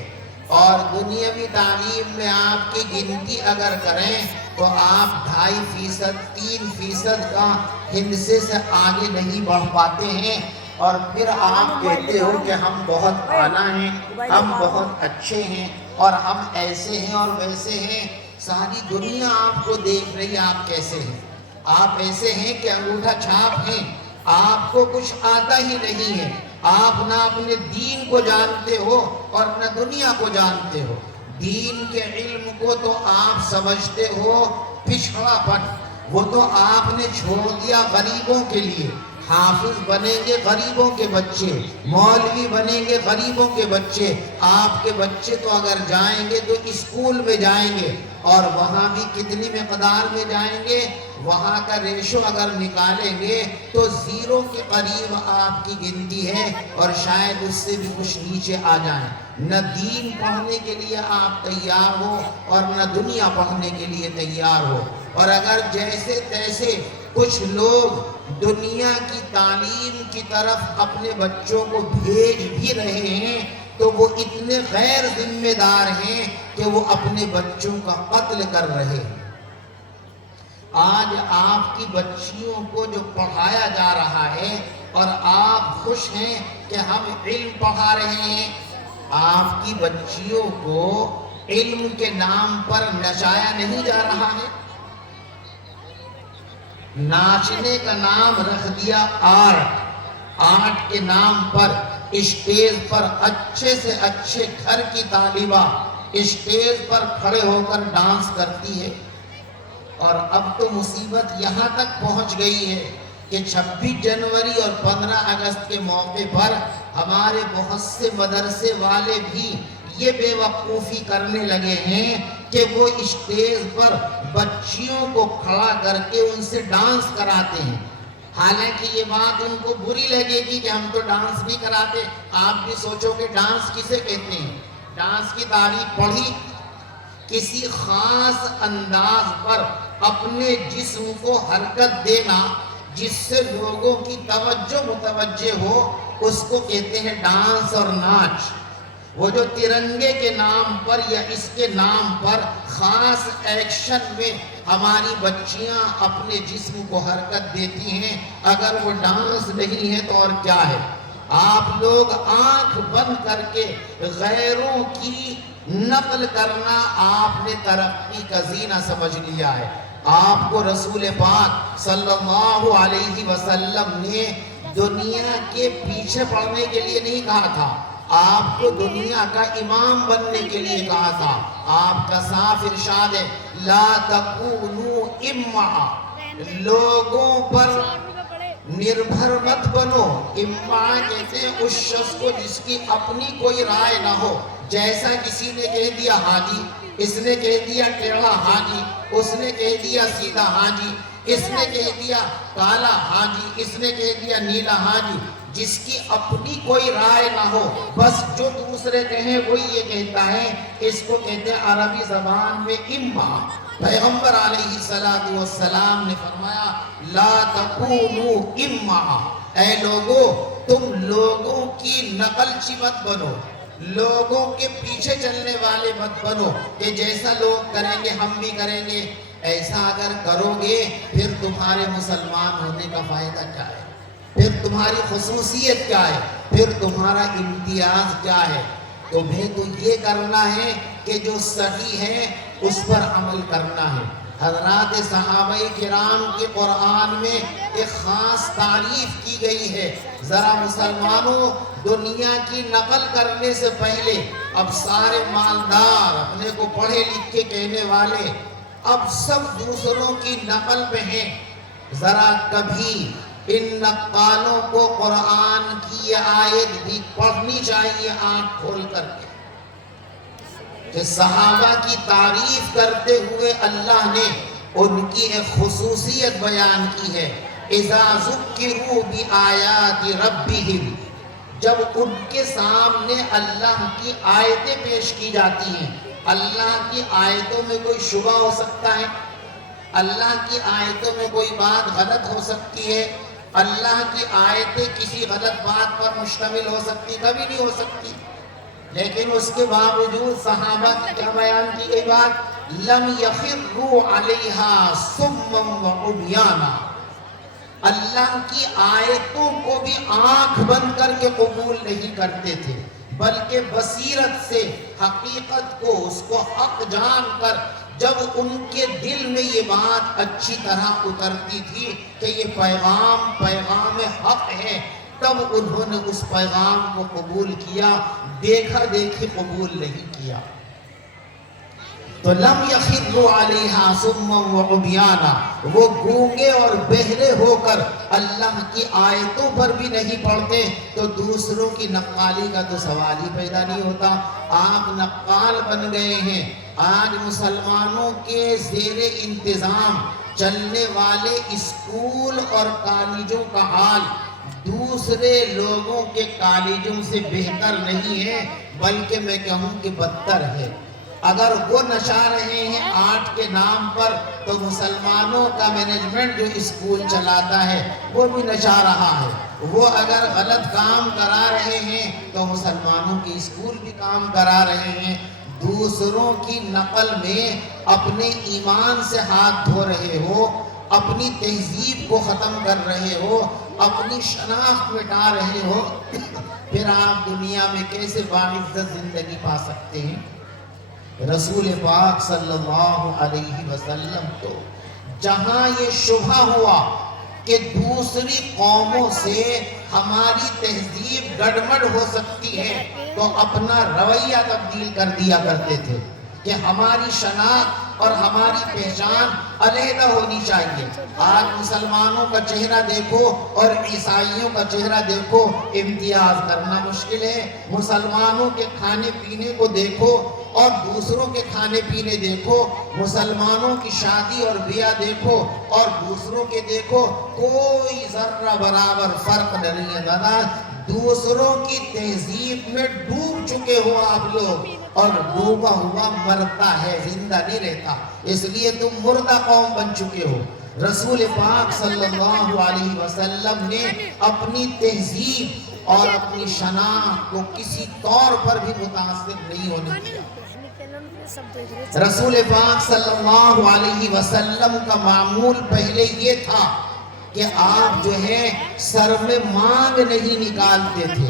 اور دنیاوی تعلیم میں آپ کی گنتی اگر کریں تو آپ 2.5%، 3% کا ہندسے سے آگے نہیں بڑھ پاتے ہیں، اور پھر آپ کہتے ہو کہ ہم بہت اعلیٰ ہیں، ہم بہت اچھے ہیں، اور ہم ایسے ہیں اور ویسے ہیں۔ ساری دنیا آپ کو دیکھ رہی ہے، آپ کیسے ہیں؟ آپ ایسے ہیں کہ انگوٹھا چھاپ ہیں، آپ کو کچھ آتا ہی نہیں ہے، آپ نہ اپنے دین کو جانتے ہو اور نہ دنیا کو جانتے ہو۔ دین کے علم کو تو آپ سمجھتے ہو پچھڑا پن، وہ تو آپ نے چھوڑ دیا غریبوں کے لیے۔ حافظ بنیں گے غریبوں کے بچے، مولوی بنیں گے غریبوں کے بچے۔ آپ کے بچے تو اگر جائیں گے تو اسکول میں جائیں گے، اور وہاں بھی کتنی مقدار میں جائیں گے، وہاں کا ریشو اگر نکالیں گے تو 0 کے قریب آپ کی گنتی ہے، اور شاید اس سے بھی کچھ نیچے آ جائیں۔ نہ دین پڑھنے کے لیے آپ تیار ہو اور نہ دنیا پڑھنے کے لیے تیار ہو، اور اگر جیسے تیسے کچھ لوگ دنیا کی تعلیم کی طرف اپنے بچوں کو بھیج بھی رہے ہیں تو وہ اتنے غیر ذمہ دار ہیں کہ وہ اپنے بچوں کا قتل کر رہے ہیں۔ آج آپ کی بچیوں کو جو پڑھایا جا رہا ہے اور آپ خوش ہیں کہ ہم علم پڑھا رہے ہیں، آپ کی بچیوں کو علم کے نام پر نچایا نہیں جا رہا ہے۔ ناچنے کا نام رکھ دیا آرٹ. آرٹ کے نام پر اسٹیج پر اچھے سے اچھے گھر کی طالبہ اسٹیج پر کھڑے ہو کر ڈانس کرتی ہے. اور اب تو مصیبت یہاں تک پہنچ گئی ہے کہ 26 جنوری اور 15 اگست کے موقع پر ہمارے بہت سے مدرسے والے بھی یہ بے وقوفی کرنے لگے ہیں کہ وہ اسٹیج پر بچیوں کو کھڑا کر کے ان سے ڈانس کراتے ہیں. حالانکہ یہ بات ان کو بری لگے گی کہ ہم تو ڈانس نہیں کراتے. آپ بھی سوچو کہ ڈانس کسے کہتے ہیں. ڈانس کی تعریف پڑھی کسی خاص انداز پر اپنے جسم کو حرکت دینا جس سے لوگوں کی توجہ متوجہ ہو اس کو کہتے ہیں ڈانس اور ناچ. وہ جو ترنگے کے نام پر یا اس کے نام پر خاص ایکشن میں ہماری بچیاں اپنے جسم کو حرکت دیتی ہیں اگر وہ ڈانس نہیں ہے تو اور کیا ہے. آپ لوگ آنکھ بند کر کے غیروں کی نقل کرنا آپ نے ترقی کا زینہ سمجھ لیا ہے. آپ کو رسول پاک صلی اللہ علیہ وسلم نے دنیا کے پیچھے پڑنے کے لیے نہیں کہا تھا. آپ کو دنیا کا امام بننے کے لیے کہا تھا. آپ کا صاف ارشاد ہے لا تکونوا امعا، لوگوں پر نربھر مت بنو. امعا کہتے ہیں اس شخص کو جس کی اپنی کوئی رائے نہ ہو. جیسا کسی نے کہہ دیا ہاں جی، اس نے کہہ دیا ٹیڑھا ہاں جی، اس نے کہہ دیا سیدھا ہاں جی، اس نے کہہ دیا کالا ہاں جی، اس نے کہہ دیا نیلا ہاں جی. جس کی اپنی کوئی رائے نہ ہو بس جو دوسرے کہیں وہی یہ کہتا ہے، اس کو کہتے ہیں عربی زبان میں امعا. پیغمبر علیہ السلام نے فرمایا لا تکونوا امعا، اے لوگو تم لوگوں کی نقل چی مت بنو، لوگوں کے پیچھے چلنے والے مت بنو کہ جیسا لوگ کریں گے ہم بھی کریں گے. ایسا اگر کرو گے پھر تمہارے مسلمان ہونے کا فائدہ کیا ہے، پھر تمہاری خصوصیت کیا ہے، پھر تمہارا امتیاز کیا ہے. تمہیں تو یہ کرنا ہے کہ جو صحیح ہے اس پر عمل کرنا ہے. حضرات صحابہ کرام کے قرآن میں ایک خاص تعریف کی گئی ہے. ذرا مسلمانوں دنیا کی نقل کرنے سے پہلے اب سارے مالدار اپنے کو پڑھے لکھے کہنے والے اب سب دوسروں کی نقل پہ ہیں. ذرا کبھی ان نقالوں کو قرآن کی یہ آیت بھی پڑھنی چاہیے آنکھ کھول کر کے کہ صحابہ کی تعریف کرتے ہوئے اللہ نے ان کی ایک خصوصیت بیان کی ہے. اذا ذکروا بآیات ربہم، جب ان کے سامنے اللہ کی آیتیں پیش کی جاتی ہیں. اللہ کی آیتوں میں کوئی شبہ ہو سکتا ہے، اللہ کی آیتوں میں کوئی بات غلط ہو سکتی ہے، اللہ کی آیتیں کسی غلط بات پر مشتمل ہو سکتی؟ کبھی نہیں ہو سکتی. لیکن اس کے باوجود صحابہ کی کیا بیان کی گئی بات؟ لم یخروا علیہا صما وعمیانا، اللہ کی آیتوں کو بھی آنکھ بند کر کے قبول نہیں کرتے تھے بلکہ بصیرت سے حقیقت کو اس کو حق جان کر جب ان کے دل میں یہ بات اچھی طرح اترتی تھی کہ یہ پیغام حق ہے تب انہوں نے اس پیغام کو قبول کیا، دیکھا دیکھی قبول نہیں کیا. تو لم یخروا علیہا صما وعمیانا، وہ گونگے اور بہرے ہو کر اللہ کی آیتوں پر بھی نہیں پڑھتے تو دوسروں کی نقالی کا تو سوال ہی پیدا نہیں ہوتا. آپ نقال بن گئے ہیں. آج مسلمانوں کے زیر انتظام چلنے والے اسکول اور کالجوں کا حال دوسرے لوگوں کے کالجوں سے بہتر نہیں ہے بلکہ میں کہوں کہ بدتر ہے. اگر وہ نچا رہے ہیں آرٹ کے نام پر تو مسلمانوں کا مینجمنٹ جو اسکول چلاتا ہے وہ بھی نچا رہا ہے. وہ اگر غلط کام کرا رہے ہیں تو مسلمانوں کے اسکول بھی کام کرا رہے ہیں. دوسروں کی نقل میں اپنے ایمان سے ہاتھ دھو رہے ہو، اپنی تہذیب کو ختم کر رہے ہو، اپنی شناخت مٹا رہے ہو، پھر آپ دنیا میں کیسے باعزت زندگی پا سکتے ہیں؟ رسول پاک صلی اللہ علیہ وسلم تو جہاں یہ شبہ ہوا کہ دوسری قوموں سے ہماری تہذیب گڑبڑ ہو سکتی ہے تو اپنا رویہ تبدیل کر دیا کرتے تھے کہ ہماری شناخت اور ہماری پہچان علیحدہ ہونی چاہیے۔ آج مسلمانوں کا چہرہ دیکھو اور عیسائیوں کا چہرہ دیکھو، امتیاز کرنا مشکل ہے۔ مسلمانوں کے کھانے پینے کو دیکھو اور دوسروں کے کھانے پینے دیکھو، مسلمانوں کی شادی اور بیاہ دیکھو اور دوسروں کے دیکھو، کوئی ذرہ برابر فرق نہیں ہے دادا۔ دوسروں کی تہذیب میں ڈوب چکے ہو آپ لوگ، اور ڈوبا ہوا مرتا ہے، زندہ نہیں رہتا، اس لیے تم مردہ قوم بن چکے ہو۔ رسول پاک صلی اللہ علیہ وسلم نے اپنی تہذیب اور اپنی شناخت کو کسی طور پر بھی متاثر نہیں ہونے دیا۔ رسول پاک صلی اللہ علیہ وسلم کا معمول پہلے یہ تھا کہ آپ جو ہے سر میں مانگ نہیں نکالتے تھے۔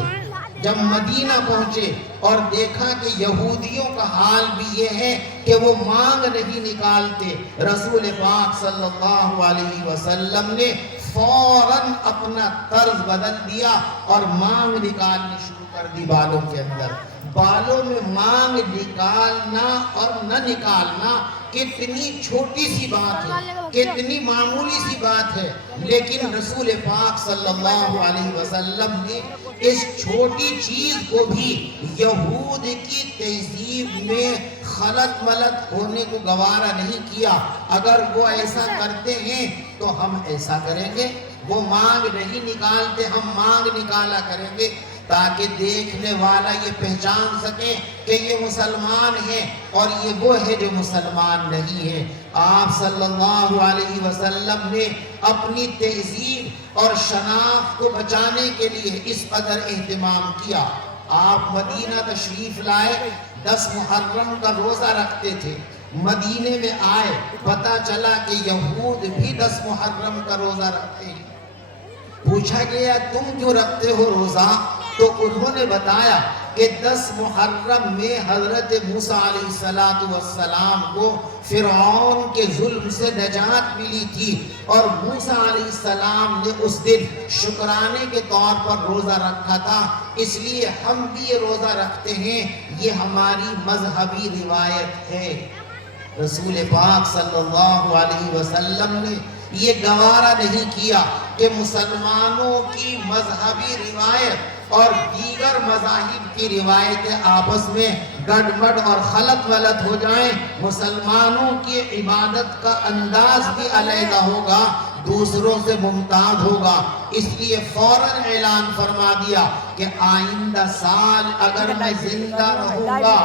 جب مدینہ پہنچے اور دیکھا کہ یہودیوں کا حال بھی یہ ہے کہ وہ مانگ نہیں نکالتے، رسول پاک صلی اللہ علیہ وسلم نے فوراً اپنا طرز بدل دیا اور مانگ نکالنی شروع کر دی بالوں کے اندر۔ بالوں میں مانگ نکالنا اور نہ نکالنا کتنی چھوٹی سی بات ہے، کتنی معمولی سی بات ہے، لیکن رسول پاک صلی اللہ علیہ وسلم نے اس چھوٹی چیز کو بھی یہود کی تہذیب میں خلط ملط ہونے کو گوارا نہیں کیا۔ اگر وہ ایسا کرتے ہیں تو ہم ایسا کریں گے، وہ مانگ نہیں نکالتے ہم مانگ نکالا کریں گے، تاکہ دیکھنے والا یہ پہچان سکے کہ یہ مسلمان ہے اور یہ وہ ہے جو مسلمان نہیں ہے۔ آپ صلی اللہ علیہ وسلم نے اپنی تہذیب اور شناخت کو بچانے کے لیے اس قدر اہتمام کیا۔ آپ مدینہ تشریف لائے، 10 محرم کا روزہ رکھتے تھے۔ مدینے میں آئے، پتہ چلا کہ یہود بھی 10 محرم کا روزہ رکھتے ہیں۔ پوچھا گیا تم کیوں رکھتے ہو روزہ؟ تو انہوں نے بتایا کہ 10 محرم میں حضرت موسیٰ علیہ السلام کو فرعون کے ظلم سے نجات ملی تھی، اور موسیٰ علیہ السلام نے اس دن شکرانے کے طور پر روزہ رکھا تھا، اس لیے ہم بھی یہ روزہ رکھتے ہیں، یہ ہماری مذہبی روایت ہے۔ رسول پاک صلی اللہ علیہ وسلم نے یہ گوارا نہیں کیا کہ مسلمانوں کی مذہبی روایت اور دیگر مذاہب کی روایتیں آپس میں گڑبڑ اور خلط ملط ہو جائیں۔ مسلمانوں کی عبادت کا انداز بھی علیحدہ ہوگا، دوسروں سے ممتاز ہوگا، اس لیے فوراً اعلان فرما دیا کہ آئندہ سال اگر میں زندہ رہوں گا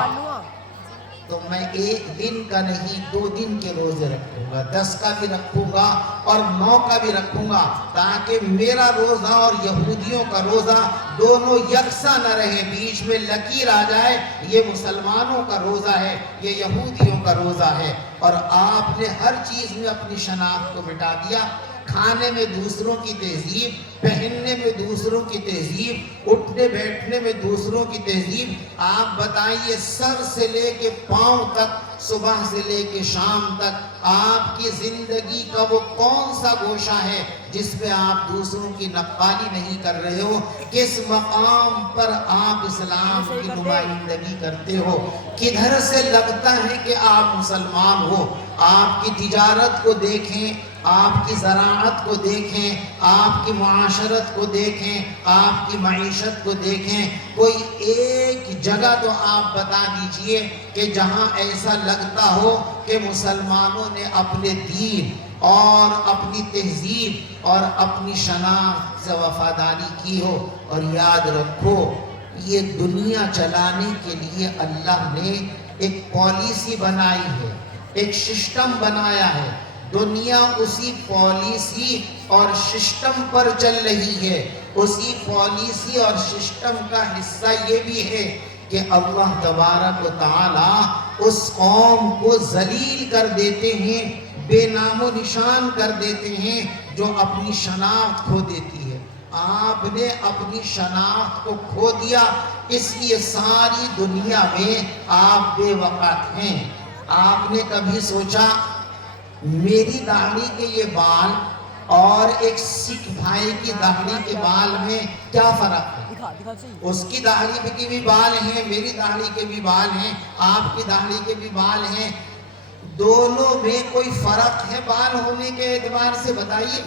تو میں 1 دن کا نہیں 2 دن کے روزے رکھوں گا، 10 کا بھی رکھوں گا اور 9 کا بھی رکھوں گا، تاکہ میرا روزہ اور یہودیوں کا روزہ دونوں یکساں نہ رہے، بیچ میں لکیر آ جائے، یہ مسلمانوں کا روزہ ہے، یہ یہودیوں کا روزہ ہے۔ اور آپ نے ہر چیز میں اپنی شناخت کو مٹا دیا، کھانے میں دوسروں کی تہذیب، پہننے میں دوسروں کی تہذیب، اٹھنے بیٹھنے میں دوسروں کی تہذیب۔ آپ بتائیے سر سے لے کے پاؤں تک، صبح سے لے کے شام تک، آپ کی زندگی کا وہ کون سا گوشہ ہے جس میں آپ دوسروں کی نقالی نہیں کر رہے ہو؟ کس مقام پر آپ اسلام کی نمائندگی کرتے ہو؟ کدھر سے لگتا ہے کہ آپ مسلمان ہو؟ آپ کی تجارت کو دیکھیں، آپ کی زراعت کو دیکھیں، آپ کی معاشرت کو دیکھیں، آپ کی معیشت کو دیکھیں، کوئی ایک جگہ تو آپ بتا دیجئے کہ جہاں ایسا لگتا ہو کہ مسلمانوں نے اپنے دین اور اپنی تہذیب اور اپنی شناخت سے وفاداری کی ہو۔ اور یاد رکھو، یہ دنیا چلانے کے لیے اللہ نے ایک پالیسی بنائی ہے، ایک سسٹم بنایا ہے، دنیا اسی پالیسی اور سسٹم پر چل رہی ہے۔ اسی پالیسی اور سسٹم کا حصہ یہ بھی ہے کہ اللہ تبارک و تعالی اس قوم کو ذلیل کر دیتے ہیں، بے نام و نشان کر دیتے ہیں جو اپنی شناخت کھو دیتی ہے۔ آپ نے اپنی شناخت کو کھو دیا، اس لیے ساری دنیا میں آپ بے وقت ہیں۔ آپ نے کبھی سوچا میری داڑھی کے یہ بال اور ایک سکھ بھائی کی داڑھی کے بال میں کیا فرق ہے؟ اس کی داڑھی کے بھی بال ہیں، میری داڑھی کے بھی بال ہیں، آپ کی داڑھی کے بھی بال ہیں، دونوں میں کوئی فرق ہے بال ہونے کے اعتبار سے؟ بتائیے۔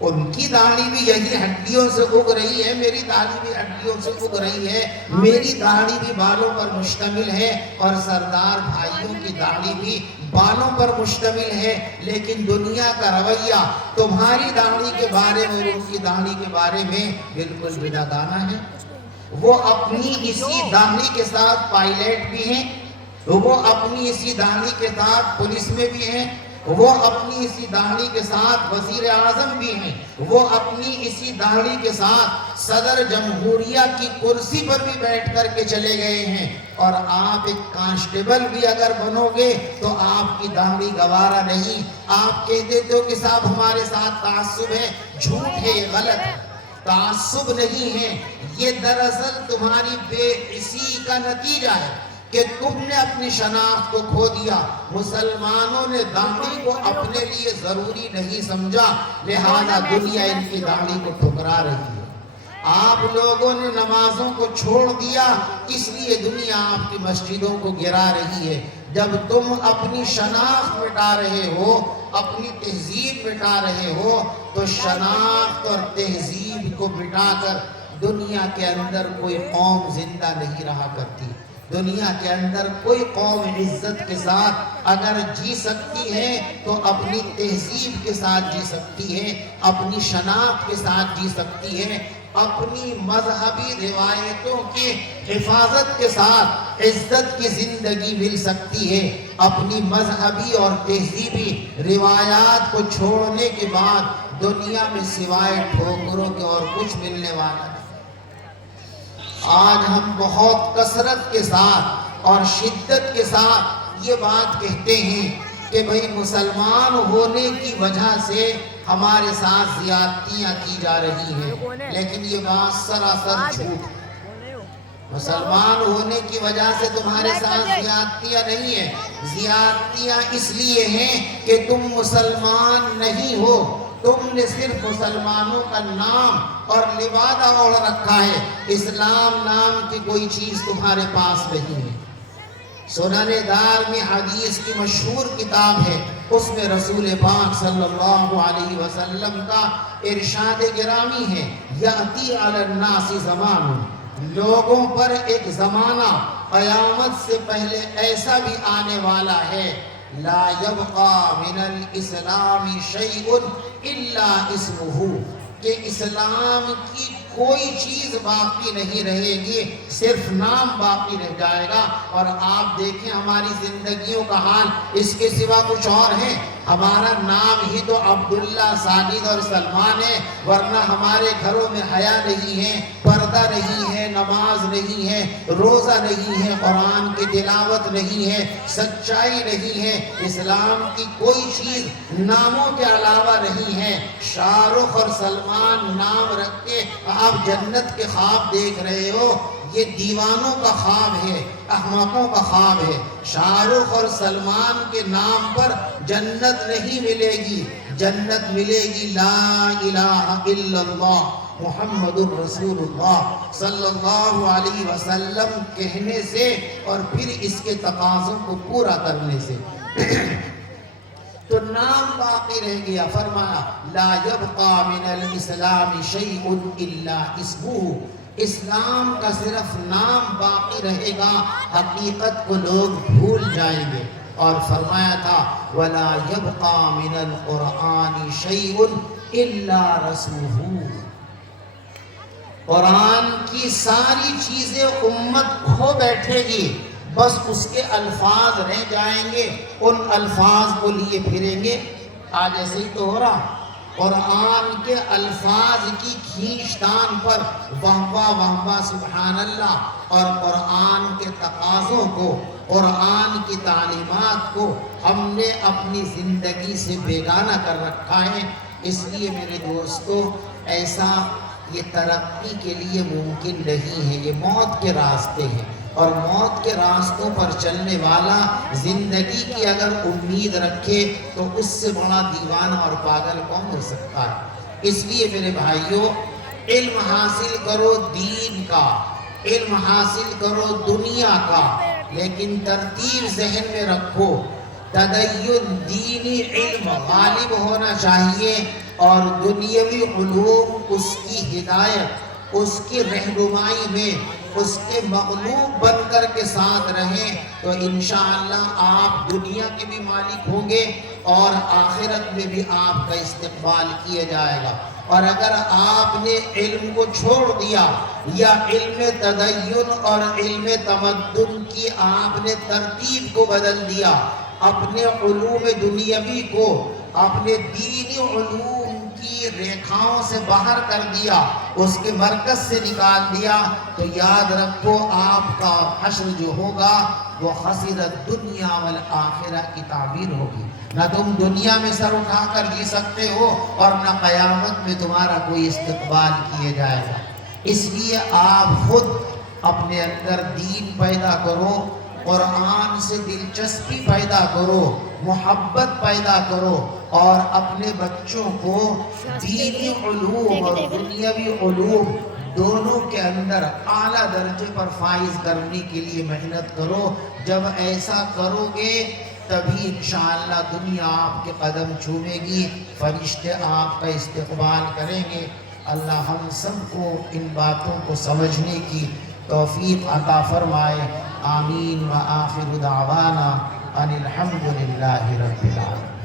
ان کی داڑھی بھی یہی ہڈیوں سے اگ رہی ہے، میری داڑھی بھی ہڈیوں سے اگ رہی ہے، میری داڑھی بھی بالوں پر مشتمل ہے اور سردار بھائیوں کی داڑھی بھی بالوں پر مشتمل ہے، لیکن دنیا کا رویہ تمہاری داڑھی کے بارے میں اور ان کی داڑھی کے بارے میں بالکل جداگانہ ہے۔ وہ اپنی اسی داڑھی کے ساتھ پائلٹ بھی ہیں، وہ اپنی اسی داڑھی کے ساتھ پولیس میں بھی ہیں، وہ اپنی اسی داڑھی کے ساتھ وزیر اعظم بھی ہیں، وہ اپنی اسی داڑھی کے ساتھ صدر جمہوریہ کی کرسی پر بھی بیٹھ کر کے چلے گئے ہیں، اور آپ ایک کانسٹیبل بھی اگر بنو گے تو آپ کی داڑھی گوارا نہیں۔ آپ کہہ دیتے ہو کہ صاحب ہمارے ساتھ تعصب ہے، جھوٹ ہے، یہ غلط ہے، تعصب نہیں ہے، یہ دراصل تمہاری بے حسی کا نتیجہ ہے کہ تم نے اپنی شناخت کو کھو دیا۔ مسلمانوں نے داڑھی کو اپنے لیے ضروری نہیں سمجھا، لہذا دنیا ان کی داڑھی کو ٹھکرا رہی ہے۔ آپ لوگوں نے نمازوں کو چھوڑ دیا، اس لیے دنیا آپ کی مسجدوں کو گرا رہی ہے۔ جب تم اپنی شناخت مٹا رہے ہو، اپنی تہذیب مٹا رہے ہو، تو شناخت اور تہذیب کو مٹا کر دنیا کے اندر کوئی قوم زندہ نہیں رہا کرتی۔ دنیا کے اندر کوئی قوم عزت کے ساتھ اگر جی سکتی ہے تو اپنی تہذیب کے ساتھ جی سکتی ہے، اپنی شناخت کے ساتھ جی سکتی ہے، اپنی مذہبی روایتوں کی حفاظت کے ساتھ عزت کی زندگی مل سکتی ہے۔ اپنی مذہبی اور تہذیبی روایات کو چھوڑنے کے بعد دنیا میں سوائے ٹھوکروں کے اور کچھ ملنے والا نہیں۔ آج ہم بہت کثرت کے ساتھ اور شدت کے ساتھ یہ بات کہتے ہیں کہ بھئی مسلمان ہونے کی وجہ سے ہمارے ساتھ زیادتیاں کی جا رہی ہیں، لیکن یہ بات سراسر جھوٹ ہے۔ مسلمان ہونے کی وجہ سے تمہارے ساتھ زیادتیاں نہیں ہیں، زیادتیاں اس لیے ہیں کہ تم مسلمان نہیں ہو، تم نے صرف مسلمانوں کا نام اور لبادہ اوڑھ رکھا ہے، اسلام نام کی کوئی چیز تمہارے پاس نہیں ہے۔ سنن دار میں حدیث کی مشہور کتاب ہے، اس میں رسول پاک صلی اللہ علیہ وسلم کا ارشاد گرامی ہے، یأتی علی الناس زمان، لوگوں پر ایک زمانہ قیامت سے پہلے ایسا بھی آنے والا ہے، لا یبقى من الاسلام شیء الا اسمہ، کہ اسلام کی کوئی چیز باقی نہیں رہے گی، صرف نام باقی رہ جائے گا۔ اور آپ دیکھیں ہماری زندگیوں کا حال، اس کے سوا کچھ اور ہے؟ ہمارا نام ہی تو عبداللہ، ساجد اور سلمان ہے، ورنہ ہمارے گھروں میں حیا نہیں ہے، پردہ نہیں ہے، نماز نہیں ہے، روزہ نہیں ہے، قرآن کی تلاوت نہیں ہے، سچائی نہیں ہے، اسلام کی کوئی چیز ناموں کے علاوہ نہیں ہے۔ شاہ رخ اور سلمان نام رکھ کے آپ جنت کے خواب دیکھ رہے ہو، یہ دیوانوں کا خواب ہے، احمقوں کا خواب ہے۔ شاہ رخ اور سلمان کے نام پر جنت نہیں ملے گی، جنت ملے گی لا الہ الا اللہ محمد الرسول اللہ صلی اللہ علیہ وسلم کہنے سے اور پھر اس کے تقاضوں کو پورا کرنے سے۔ تو نام باقی رہ گیا، فرمایا لا یبقى من الاسلام شیء الا اسمہ، اسلام کا صرف نام باقی رہے گا، حقیقت کو لوگ بھول جائیں گے۔ اور فرمایا تھا ولا یبقى من القرآن شیء الا رسمہ، قرآن کی ساری چیزیں امت کھو بیٹھے گی، بس اس کے الفاظ رہ جائیں گے، ان الفاظ کو لیے پھریں گے۔ آج ایسے ہی تو ہو رہا، قرآن کے الفاظ کی کھینچتان پر واہ سبحان اللہ، اور قرآن کے تقاضوں کو، قرآن کی تعلیمات کو ہم نے اپنی زندگی سے بیگانہ کر رکھا ہے۔ اس لیے میرے دوستو، ایسا یہ ترقی کے لیے ممکن نہیں ہے، یہ موت کے راستے ہیں۔ اور موت کے راستوں پر چلنے والا زندگی کی اگر امید رکھے تو اس سے بڑا دیوانہ اور پاگل کون ہو سکتا ہے؟ اس لیے میرے بھائیوں، علم حاصل کرو دین کا، علم حاصل کرو دنیا کا، لیکن ترتیب ذہن میں رکھو، تدین دینی علم غالب ہونا چاہیے، اور دنیاوی علوم اس کی ہدایت، اس کی رہنمائی میں اس کے مغلوب بن کر کے ساتھ رہیں تو انشاءاللہ آپ دنیا کے بھی مالک ہوں گے اور آخرت میں بھی آپ کا استقبال کیا جائے گا۔ اور اگر آپ نے علم کو چھوڑ دیا یا علم تدین اور علم تمدن کی آپ نے ترتیب کو بدل دیا، اپنے علوم دنیاوی کو اپنے دینی علوم کی ریکھاؤں سے باہر کر دیا، اس کے مرکز سے نکال دیا، تو یاد رکھو آپ کا حشر جو ہوگا وہ خسرت دنیا والآخرہ کی تعبیر ہوگی۔ نہ تم دنیا میں سر اٹھا کر جی سکتے ہو اور نہ قیامت میں تمہارا کوئی استقبال کیا جائے گا۔ اس لیے آپ خود اپنے اندر دین پیدا کرو، قرآن سے دلچسپی پیدا کرو، محبت پیدا کرو، اور اپنے بچوں کو دینی علوم اور دنیاوی علوم دونوں کے اندر اعلیٰ درجے پر فائز کرنے کے لیے محنت کرو۔ جب ایسا کرو گے تبھی انشاءاللہ دنیا آپ کے قدم چومے گی، فرشتے آپ کا استقبال کریں گے۔ اللہ ہم سب کو ان باتوں کو سمجھنے کی توفیق عطا فرمائے۔ آمین۔ وآخر دعوانا ان الحمد للہ رب العالمین۔